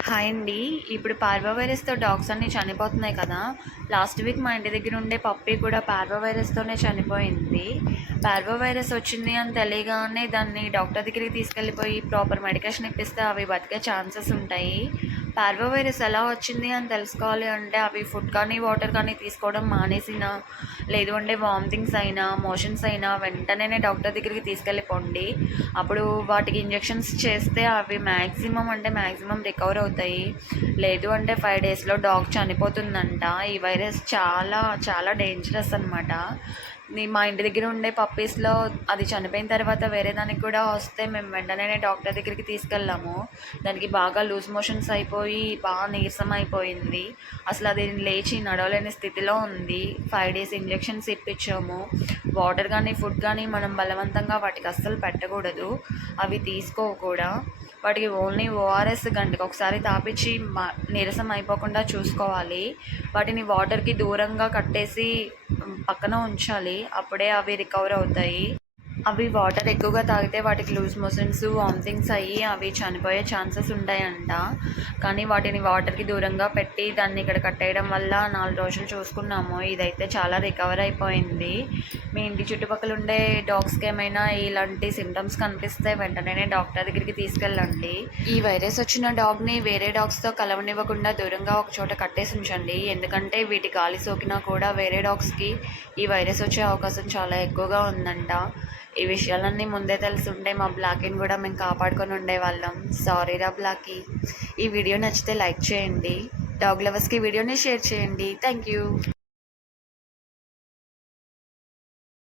Hi అండి. ఇప్పుడు parvo వైరస్తో dogs అన్నీ చనిపోతున్నాయి కదా. లాస్ట్ వీక్ మా ఇంటి దగ్గర ఉండే పప్పి కూడా పార్వో వైరస్తోనే చనిపోయింది. పార్వో వైరస్ వచ్చింది అని తెలియగానే దాన్ని డాక్టర్ దగ్గరికి తీసుకెళ్ళిపోయి ప్రాపర్ మెడికేషన్ ఇప్పిస్తే అవి బతికే ఛాన్సెస్ ఉంటాయి. పార్వో వైరస్ ఎలా వచ్చింది అని తెలుసుకోవాలి అంటే అవి ఫుడ్ కానీ వాటర్ కానీ తీసుకోవడం మానేసినా లేదు అంటే వామిటింగ్స్ అయినా మోషన్స్ అయినా వెంటనే డాక్టర్ దగ్గరికి తీసుకెళ్ళిపోండి అప్పుడు వాటికి ఇంజెక్షన్స్ చేస్తే అవి మ్యాక్సిమం అంటే మ్యాక్సిమం రికవర్ అవుతాయి. లేదు అంటే ఫైవ్ డేస్లో డాగ్ చనిపోతుందంట. ఈ వైరస్ చాలా చాలా డేంజరస్ అనమాట మా ఇంటి దగ్గర ఉండే పప్పీస్లో అది చనిపోయిన తర్వాత వేరే దానికి కూడా వస్తే మేము వెంటనే డాక్టర్ దగ్గరికి తీసుకెళ్ళాము. దానికి బాగా లూజ్ మోషన్స్ అయిపోయి బాగా నీరసం అయిపోయింది. అసలు అది లేచి నడవలేని స్థితిలో ఉంది. ఫైవ్ డేస్ ఇంజెక్షన్స్ ఇప్పించాము. వాటర్ కానీ ఫుడ్ కానీ మనం బలవంతంగా వాటికి అస్సలు పెట్టకూడదు. అవి తీసుకోవు కూడా. వాటికి ఓన్లీ ఓఆర్ఎస్ గంటకి ఒకసారి తాపించి మా నీరసం అయిపోకుండా చూసుకోవాలి. వాటిని వాటర్కి దూరంగా కట్టేసి పక్కన ఉంచాలి. అప్పుడే అవి రికవర్ అవుతాయి. అవి వాటర్ ఎక్కువగా తాగితే వాటికి లూజ్ మోషన్స్ వామిటింగ్స్ అయ్యి అవి చనిపోయే ఛాన్సెస్ ఉంటాయంట. కానీ వాటిని వాటర్కి దూరంగా పెట్టి దాన్ని ఇక్కడ కట్టేయడం వల్ల నాలుగు రోజులు చూసుకున్నాము. ఇదైతే చాలా రికవర్ అయిపోయింది. మీ ఇంటి చుట్టుపక్కల ఉండే డాగ్స్కి ఏమైనా ఇలాంటి సిమ్టమ్స్ కనిపిస్తే వెంటనే డాక్టర్ దగ్గరికి తీసుకెళ్ళండి. ఈ వైరస్ వచ్చిన డాగ్ని వేరే డాగ్స్తో కలవనివ్వకుండా దూరంగా ఒక చోట కట్టేసి ఉంచండి. ఎందుకంటే వీటి గాలి సోకినా కూడా వేరే డాగ్స్కి ఈ వైరస్ వచ్చే అవకాశం చాలా ఎక్కువగా ఉందంట. ఈ విషయాలన్నీ ముందే తెలుసుంటే మా బ్లాకీని కూడా మేము కాపాడుకొని ఉండేవాళ్ళం. సారీ రా బ్లాకీ. ఈ వీడియో నచ్చితే లైక్ చేయండి. డాగ్ లవర్స్కి వీడియోని షేర్ చేయండి. Thank you